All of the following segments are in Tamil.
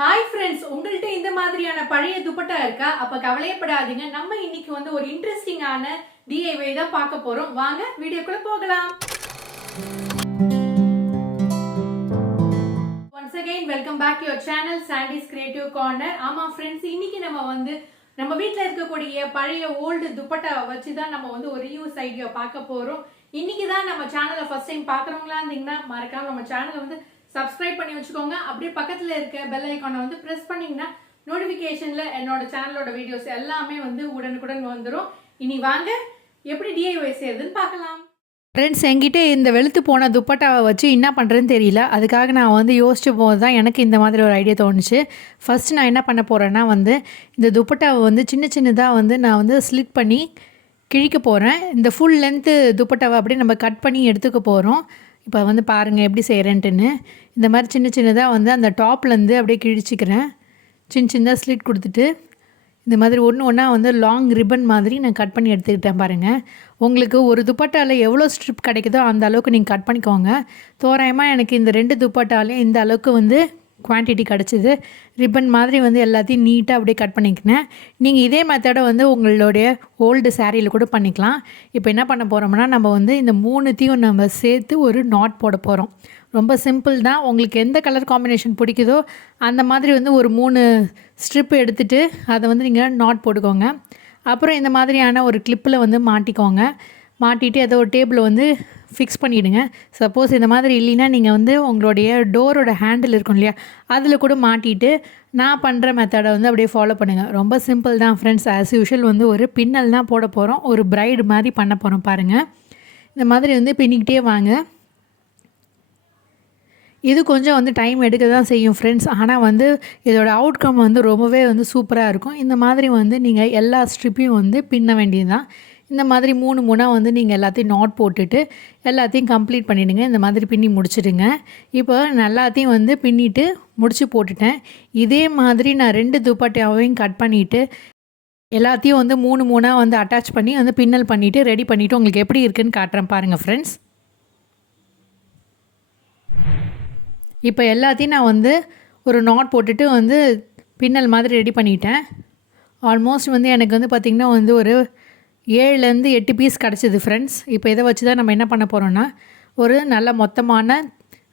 ஹாய் ஃப்ரெண்ட்ஸ், உங்கள்கிட்ட இந்த மாதிரியான பழைய துப்பட்டா இருக்கா? அப்ப கவலையப்படாதீங்க. நம்ம இன்னைக்கு ஒரு இன்ட்ரெஸ்டிங்கான டிஐவை தான் பார்க்க போறோம். வாங்க வீடியோக்குள்ள போகலாம். Once again welcome back to your channel Sandy's Creative Corner. ஆமா ஃப்ரெண்ட்ஸ், இன்னைக்கு நம்ம வீட்டில் இருக்கக்கூடிய பழைய ஓல்டு துப்பட்டா வச்சு தான் நம்ம ஒரு ரியூஸ் ஐடியா பார்க்க போறோம். இன்னைக்கு தான் நம்ம சேனலை ஃபர்ஸ்ட் டைம் பார்க்குறவங்களா இருந்தீங்கன்னா மறக்காம நம்ம சேனலை சப்ஸ்கிரைப் பண்ணி வச்சுக்கோங்க. அப்படியே பக்கத்துல இருக்க பெல் ஐகானை பிரஸ் பண்ணீங்கன்னா நோட்டிபிகேஷன்ல என்னோட சேனலோட வீடியோஸ் எல்லாமே உடனுக்குடன் வந்துடும். இனி வாங்க எப்படி டிஐஒய் செய்யறதுன்னு பார்க்கலாம். ஃப்ரெண்ட்ஸ், என்கிட்ட இந்த வெளுத்து போன துப்பட்டாவை வச்சு என்ன பண்ணுறதுன்னு தெரியல. அதுக்காக நான் யோசிச்ச போது தான் எனக்கு இந்த மாதிரி ஒரு ஐடியா தோணுச்சு. ஃபஸ்ட்டு நான் என்ன பண்ண போகிறேன்னா இந்த துப்பட்டாவை சின்ன சின்னதாக நான் ஸ்லிட் பண்ணி கிழிக்க போகிறேன். இந்த ஃபுல் லென்த்து துப்பட்டாவை அப்படியே நம்ம கட் பண்ணி எடுத்துக்க போகிறோம். இப்போ பாருங்கள் எப்படி செய்கிறேன்ட்டுன்னு. இந்த மாதிரி சின்ன சின்னதாக அந்த டாப்லேருந்து அப்படியே கிழிச்சிக்கிறேன். சின்னதாக ஸ்லிட் கொடுத்துட்டு இந்த மாதிரி ஒன்று ஒன்றா லாங் ரிப்பன் மாதிரி நான் கட் பண்ணி எடுத்துக்கிட்டேன். பாருங்கள், உங்களுக்கு ஒரு துப்பட்டாவில் எவ்வளோ ஸ்ட்ரிப் கிடைக்குதோ அந்த அளவுக்கு நீங்கள் கட் பண்ணிக்கோங்க. தோராயமாக எனக்கு இந்த 2 துப்பட்டாலையும் இந்த அளவுக்கு குவான்டிட்டி கிடச்சிது. ரிப்பன் மாதிரி எல்லாத்தையும் நீட்டாக அப்படியே கட் பண்ணிக்கினேன். நீங்கள் இதே மெத்தடை உங்களுடைய ஓல்டு சாரியில் கூட பண்ணிக்கலாம். இப்போ என்ன பண்ண போகிறோம்னா நம்ம இந்த 3த்தையும் நம்ம சேர்த்து ஒரு நாட் போட போகிறோம். ரொம்ப சிம்பிள் தான். உங்களுக்கு எந்த கலர் காம்பினேஷன் பிடிக்குதோ அந்த மாதிரி ஒரு 3 ஸ்ட்ரிப் எடுத்துகிட்டு அதை நீங்கள் நாட் போட்டுக்கோங்க. அப்புறம் இந்த மாதிரியான ஒரு கிளிப்பில் மாட்டிக்கோங்க. மாட்டிட்டு அதை ஒரு டேபிளை ஃபிக்ஸ் பண்ணிவிடுங்க. சப்போஸ் இந்த மாதிரி இல்லைன்னா நீங்கள் உங்களுடைய டோரோட ஹேண்டில் இருக்கும் இல்லையா, அதில் கூட மாட்டிட்டு நான் பண்ணுற மெத்தடை அப்படியே ஃபாலோ பண்ணுங்கள். ரொம்ப சிம்பிள் தான் ஃப்ரெண்ட்ஸ். ஆஸ் யூஷுவல் ஒரு பின்னல் தான் போட போகிறோம். ஒரு பிரைடு மாதிரி பண்ண போகிறோம். பாருங்கள், இந்த மாதிரி பின்னிக்கிட்டே வாங்க. இது கொஞ்சம் டைம் எடுக்க தான் செய்யும் ஃப்ரெண்ட்ஸ். ஆனால் இதோட அவுட்கம் ரொம்பவே சூப்பராக இருக்கும். இந்த மாதிரி நீங்கள் எல்லா ஸ்ட்ரிப்பையும் பின்ன வேண்டியது தான். இந்த மாதிரி 3 நீங்கள் எல்லாத்தையும் நாட் போட்டுட்டு எல்லாத்தையும் கம்ப்ளீட் பண்ணிவிடுங்க. இந்த மாதிரி பின்னி முடிச்சிடுங்க. இப்போ எல்லாத்தையும் பின்னிட்டு முடிச்சு போட்டுட்டேன். இதே மாதிரி நான் 2 துப்பட்டாவையும் கட் பண்ணிவிட்டு எல்லாத்தையும் 3 அட்டாச் பண்ணி பின்னல் பண்ணிவிட்டு ரெடி பண்ணிவிட்டு உங்களுக்கு எப்படி இருக்குதுன்னு காட்டுறேன். பாருங்கள் ஃப்ரெண்ட்ஸ், இப்போ எல்லாத்தையும் நான் ஒரு நாட் போட்டுட்டு பின்னல் மாதிரி ரெடி பண்ணிட்டேன். ஆல்மோஸ்ட் எனக்கு பார்த்திங்கன்னா ஒரு 7லேருந்து 8 பீஸ் கிடச்சிது ஃப்ரெண்ட்ஸ். இப்போ இதை வச்சு தான் நம்ம என்ன பண்ண போகிறோன்னா ஒரு நல்ல மொத்தமான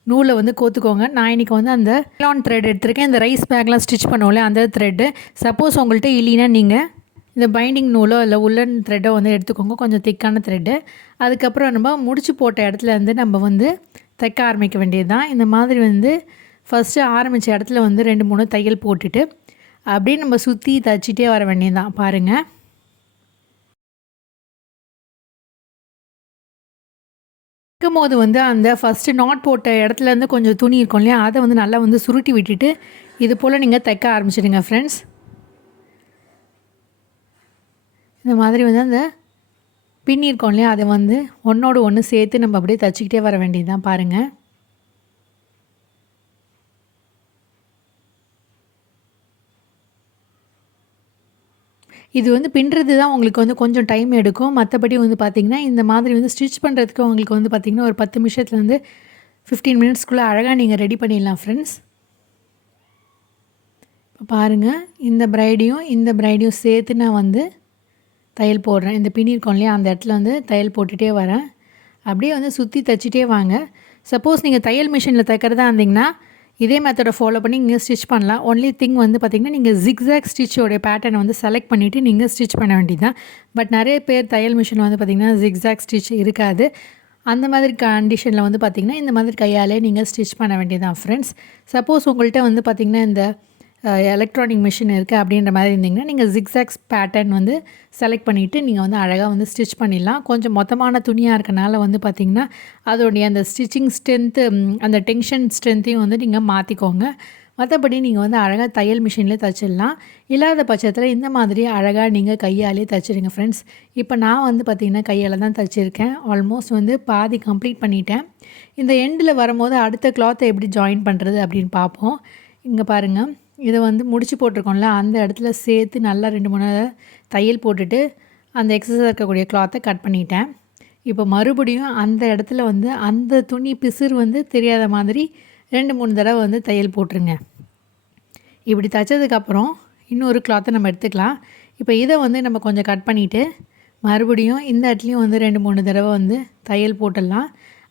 நூலை கோத்துக்கோங்க. நான் இன்றைக்கி அந்த லான் த்ரெட் எடுத்திருக்கேன். இந்த ரைஸ் பேக்லாம் ஸ்டிச் பண்ணுவோம்ல அந்த த்ரெட்டு. சப்போஸ் உங்கள்கிட்ட இல்லைன்னா நீங்கள் இந்த பைண்டிங் நூலோ இல்லை உள்ளன் த்ரெட்டோ எடுத்துக்கோங்க, கொஞ்சம் திக்கான த்ரெட்டு. அதுக்கப்புறம் நம்ம முடிச்சு போட்ட இடத்துலேருந்து நம்ம தைக்க ஆரம்பிக்க வேண்டியது தான். இந்த மாதிரி ஃபஸ்ட்டு ஆரம்பித்த இடத்துல 2-3 தையல் போட்டுட்டு அப்படியே நம்ம சுற்றி தைச்சிட்டே வர வேண்டியது தான். பாருங்கள், போது அந்த ஃபஸ்ட்டு நாட் போட்ட இடத்துலேருந்து கொஞ்சம் துணி இருக்கும் இல்லையா, அதை நல்லா சுருட்டி விட்டுட்டு இது போல் நீங்கள் தைக்க ஆரம்பிச்சிடுங்க ஃப்ரெண்ட்ஸ். இந்த மாதிரி அந்த பின்னி இருக்கோம் இல்லையா, அதை ஒன்றோடு ஒன்று சேர்த்து நம்ம அப்படியே தைச்சிக்கிட்டே வர வேண்டியது தான். பாருங்கள், இது பின்னுறது தான் உங்களுக்கு கொஞ்சம் டைம் எடுக்கும். மற்றபடி பார்த்திங்கன்னா இந்த மாதிரி ஸ்டிச் பண்ணுறதுக்கு உங்களுக்கு பார்த்திங்கன்னா ஒரு 10 நிமிஷத்துலேருந்து 15 மினிட்ஸ்க்குள்ளே அழகாக நீங்கள் ரெடி பண்ணிடலாம் ஃப்ரெண்ட்ஸ். இப்போ பாருங்கள், இந்த பிரைடையும் சேர்த்து நான் தையல் போடுறேன். இந்த பின்னிருக்கோம் இல்லையா அந்த இடத்துல தையல் போட்டுகிட்டே வரேன். அப்படியே சுற்றி தைச்சிட்டே வாங்க. சப்போஸ் நீங்கள் தையல் மிஷினில் தைக்கிறதா இருந்தீங்கன்னா இதே மெத்தடை ஃபாலோ பண்ணி நீங்கள் ஸ்டிச் பண்ணலாம். ஒன்லி திங் பார்த்திங்கன்னா நீங்கள் ஜிக்ஸாக் ஸ்டிச்சோடைய பேட்டர்னை செலக்ட் பண்ணிவிட்டு நீங்கள் ஸ்டிச் பண்ண வேண்டியது தான். பட் நிறைய பேர் தையல் மிஷினில் பார்த்திங்கன்னா ஜிக்ஸாக் ஸ்டிச் இருக்காது. அந்த மாதிரி கண்டிஷனில் பார்த்திங்கன்னா இந்த மாதிரி கையாலே நீங்கள் ஸ்டிச் பண்ண வேண்டியது தான் ஃப்ரெண்ட்ஸ். சப்போஸ் உங்கள்கிட்ட பார்த்திங்கன்னா இந்த எலக்ட்ரானிக் மிஷின் இருக்குது அப்படின்ற மாதிரி இருந்திங்கன்னா நீங்கள் ஜிக்ஸாக்ஸ் பேட்டர்ன் செலக்ட் பண்ணிவிட்டு நீங்கள் அழகாக ஸ்டிச் பண்ணிடலாம். கொஞ்சம் மொத்தமான துணியாக இருக்கனால பார்த்திங்கன்னா அதோடைய அந்த ஸ்டிச்சிங் ஸ்ட்ரென்த்து அந்த டென்ஷன் ஸ்ட்ரென்த்தையும் நீங்கள் மாற்றிக்கோங்க. மற்றபடி நீங்கள் அழகாக தையல் மிஷின்லேயே தைச்சிடலாம். இல்லாத பட்சத்தில் இந்த மாதிரி அழகாக நீங்கள் கையாலே தைச்சிடுங்க ஃப்ரெண்ட்ஸ். இப்போ நான் பார்த்திங்கன்னா கையால் தான் தைச்சிருக்கேன். ஆல்மோஸ்ட் பாதி கம்ப்ளீட் பண்ணிட்டேன். இந்த எண்டில் வரும்போது அடுத்த கிளாத்தை எப்படி ஜாயின் பண்ணுறது அப்படின்னு பார்ப்போம். இங்கே பாருங்கள், இதை முடிச்சு போட்டிருக்கோம்ல அந்த இடத்துல சேர்த்து நல்லா 2-3 தையல் போட்டுட்டு அந்த எக்ஸஸாக இருக்கக்கூடிய கிளாத்தை கட் பண்ணிட்டேன். இப்போ மறுபடியும் அந்த இடத்துல அந்த துணி பிசுறு தெரியாத மாதிரி 2-3 தடவை தையல் போட்டுருங்க. இப்படி தைச்சதுக்கப்புறம் இன்னொரு கிளாத்தை நம்ம எடுத்துக்கலாம். இப்போ இதை வந்து நம்ம கொஞ்சம் கட் பண்ணிவிட்டு மறுபடியும் இந்த இடத்துலையும் வந்து 2-3 தடவை வந்து தையல் போட்டுடலாம்.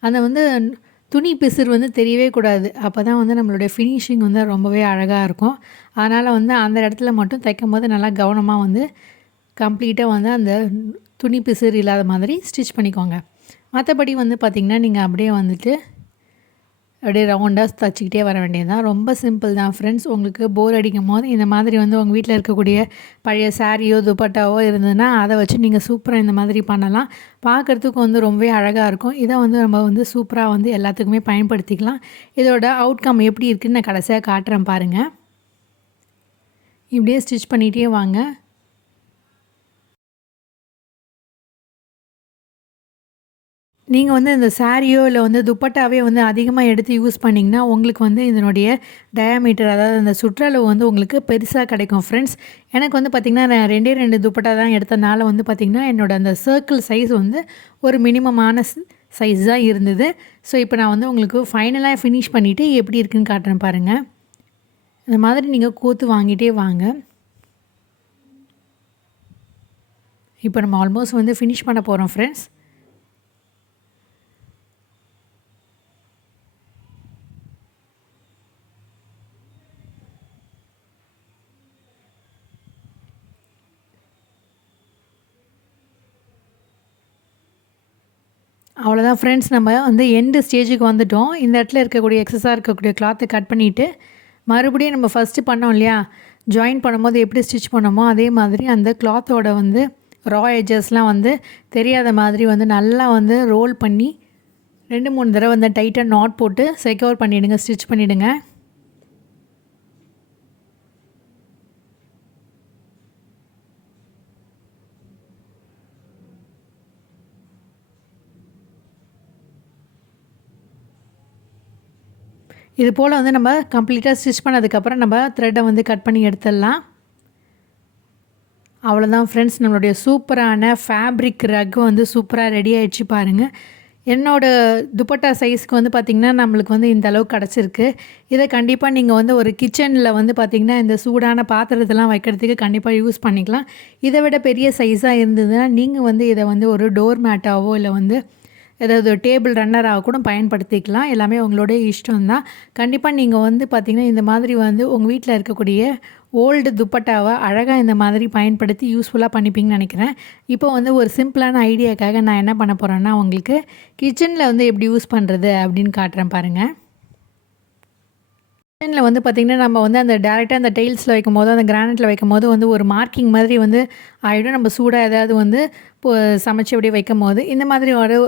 அந்த வந்து துணி பிசுறு வந்து தெரியவே கூடாது. அப்போ தான் வந்து நம்மளுடைய ஃபினிஷிங் வந்து ரொம்பவே அழகாக இருக்கும். அதனால் வந்து அந்த இடத்துல மட்டும் தைக்கும்போது நல்லா கவனமாக வந்து கம்ப்ளீட்டாக வந்து அந்த துணி பிசுறு இல்லாத மாதிரி ஸ்டிச் பண்ணிக்கோங்க. மற்றபடி வந்து பார்த்திங்கன்னா நீங்கள் அப்படியே வந்துட்டு அப்படியே ரவுண்டாக தைச்சிக்கிட்டே வர வேண்டியது தான். ரொம்ப சிம்பிள் தான் ஃப்ரெண்ட்ஸ். உங்களுக்கு போர் அடிக்கும் போது இந்த மாதிரி வந்து உங்கள் வீட்டில் இருக்கக்கூடிய பழைய சாரியோ துப்பட்டாவோ இருந்ததுன்னா அதை வச்சு நீங்கள் சூப்பராக இந்த மாதிரி பண்ணலாம். பார்க்குறதுக்கு வந்து ரொம்பவே அழகாக இருக்கும். இதை வந்து நம்ம வந்து சூப்பராக வந்து எல்லாத்துக்குமே பயன்படுத்திக்கலாம். இதோட அவுட்கம் எப்படி இருக்குதுன்னு நான் கடைசியாக காட்டுறேன் பாருங்கள். இப்படியே ஸ்டிச் பண்ணிகிட்டே வாங்க. நீங்கள் வந்து இந்த சாரியோ இல்லை வந்து துப்பட்டாவே வந்து அதிகமாக எடுத்து யூஸ் பண்ணிங்கன்னா உங்களுக்கு வந்து இதனுடைய டயாமீட்டர், அதாவது அந்த சுற்றளவு வந்து உங்களுக்கு பெருசாக கிடைக்கும் ஃப்ரெண்ட்ஸ். எனக்கு வந்து பார்த்திங்கன்னா நான் 2 துப்பட்டா தான் எடுத்தனால வந்து பார்த்திங்கன்னா என்னோடய அந்த சர்க்கிள் சைஸ் வந்து ஒரு மினிமமான சைஸ் தான் இருந்தது. ஸோ இப்போ நான் வந்து உங்களுக்கு ஃபைனலாக ஃபினிஷ் பண்ணிவிட்டு எப்படி இருக்குன்னு காட்டுறேன் பாருங்கள். இந்த மாதிரி நீங்கள் கோத்து வாங்கிட்டே வாங்க. இப்போ நம்ம ஆல்மோஸ்ட் வந்து ஃபினிஷ் பண்ண போகிறோம் ஃப்ரெண்ட்ஸ். அவ்வளோதான் ஃப்ரெண்ட்ஸ், நம்ம வந்து எண்டு ஸ்டேஜுக்கு வந்துட்டோம். இந்த இடத்துல இருக்கக்கூடிய எக்ஸஸாக இருக்கக்கூடிய கிளாத்தை கட் பண்ணிவிட்டு மறுபடியும் நம்ம ஃபஸ்ட்டு பண்ணோம் இல்லையா, ஜாயின் பண்ணும்போது எப்படி ஸ்டிச் பண்ணோமோ அதே மாதிரி அந்த கிளாத்தோட வந்து ரா எட்ஜஸ்லாம் வந்து தெரியாத மாதிரி வந்து நல்லா வந்து ரோல் பண்ணி 2-3 தடவை வந்து டைட்டாக நாட் போட்டு செக்யூர் பண்ணிவிடுங்க, ஸ்டிச் பண்ணிவிடுங்க. இது போல் வந்து நம்ம கம்ப்ளீட்டாக ஸ்டிச் பண்ணதுக்கப்புறம் நம்ம த்ரெட்டை வந்து கட் பண்ணி எடுத்துடலாம். அவ்வளோதான் ஃப்ரெண்ட்ஸ், நம்மளுடைய சூப்பரான ஃபேப்ரிக் ரக் வந்து சூப்பராக ரெடி ஆகிடுச்சு பாருங்கள். என்னோடய துப்பட்டா சைஸ்க்கு வந்து பார்த்திங்கன்னா நம்மளுக்கு வந்து இந்த அளவுக்கு கிடச்சிருக்கு. இதை கண்டிப்பாக நீங்கள் வந்து ஒரு கிச்சனில் வந்து பார்த்திங்கன்னா இந்த சூடான பாத்திரத்தெல்லாம் வைக்கிறதுக்கு கண்டிப்பாக யூஸ் பண்ணிக்கலாம். இதை விட பெரிய சைஸாக இருந்ததுன்னா நீங்கள் வந்து இதை வந்து ஒரு டோர் மேட்டாவோ இல்லை வந்து ஏதாவது டேபிள் ரன்னராக கூட பயன்படுத்திக்கலாம். எல்லாமே உங்களுடைய இஷ்டம் தான். கண்டிப்பாக நீங்கள் வந்து பார்த்திங்கன்னா இந்த மாதிரி வந்து உங்கள் வீட்டில் இருக்கக்கூடிய ஓல்டு துப்பட்டாவை அழகாக இந்த மாதிரி பயன்படுத்தி யூஸ்ஃபுல்லாக பண்ணிப்பீங்கன்னு நினைக்கிறேன். இப்போ வந்து ஒரு சிம்பிளான ஐடியாக்காக நான் என்ன பண்ண போகிறேன்னா உங்களுக்கு கிச்சனில் வந்து எப்படி யூஸ் பண்ணுறது அப்படின்னு காட்டுறேன் பாருங்கள். கிச்சனில் வந்து பார்த்திங்கன்னா நம்ம வந்து அந்த டேரெக்டாக அந்த டைல்ஸில் வைக்கும் போது அந்த கிரானைட்டில் வைக்கும் போது வந்து ஒரு மார்க்கிங் மாதிரி வந்து ஆகிடும். நம்ம சூடாக ஏதாவது வந்து சமைச்சு அப்படியே வைக்கும் போது இந்த மாதிரி ஒரு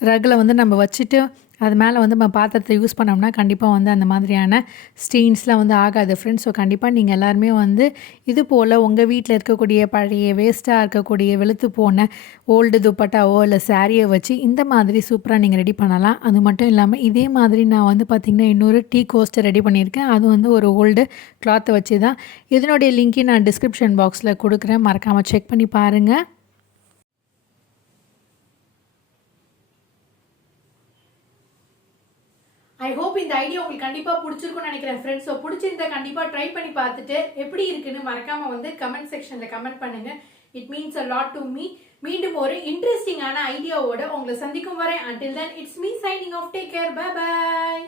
ரகில் வந்து நம்ம வச்சுட்டு அது மேலே வந்து நம்ம பாத்திரத்தை யூஸ் பண்ணோம்னா கண்டிப்பாக வந்து அந்த மாதிரியான ஸ்டெயின்ஸ்லாம் வந்து ஆகாது ஃப்ரெண்ட்ஸ். ஸோ கண்டிப்பாக நீங்கள் எல்லாருமே வந்து இது போல் உங்கள் வீட்டில் இருக்கக்கூடிய பழைய வேஸ்ட்டாக இருக்கக்கூடிய வெளுத்து போன ஓல்டு துப்பட்டாவோ இல்லை சாரியை வச்சு இந்த மாதிரி சூப்பராக நீங்கள் ரெடி பண்ணலாம். அது மட்டும் இல்லாமல் இதே மாதிரி நான் வந்து பார்த்திங்கன்னா இன்னொரு டீ கோஸ்டர் ரெடி பண்ணியிருக்கேன். அது வந்து ஒரு ஓல்டு கிளாத்தை வச்சு தான். இதனுடைய லிங்க்கையும் நான் டிஸ்கிரிப்ஷன் பாக்ஸில் கொடுக்குறேன், மறக்காமல் செக் பண்ணி பாருங்கள். ஐ ஹோப் இந்த ஐடியா உங்களுக்கு கண்டிப்பாக பிடிச்சிருக்கும்னு நினைக்கிறேன் ஃப்ரெண்ட்ஸ். ஸோ பிடிச்சிருந்தா கண்டிப்பாக ட்ரை பண்ணி பார்த்துட்டு எப்படி இருக்குன்னு மறக்காமல் வந்து கமெண்ட் செக்ஷனில் கமெண்ட் பண்ணுங்கள். It means a lot to me. மீண்டும் ஒரு இன்ட்ரெஸ்டிங்கான ஐடியாவோட உங்களை சந்திக்கும் வரை until then it's me signing off. Take care. Bye bye.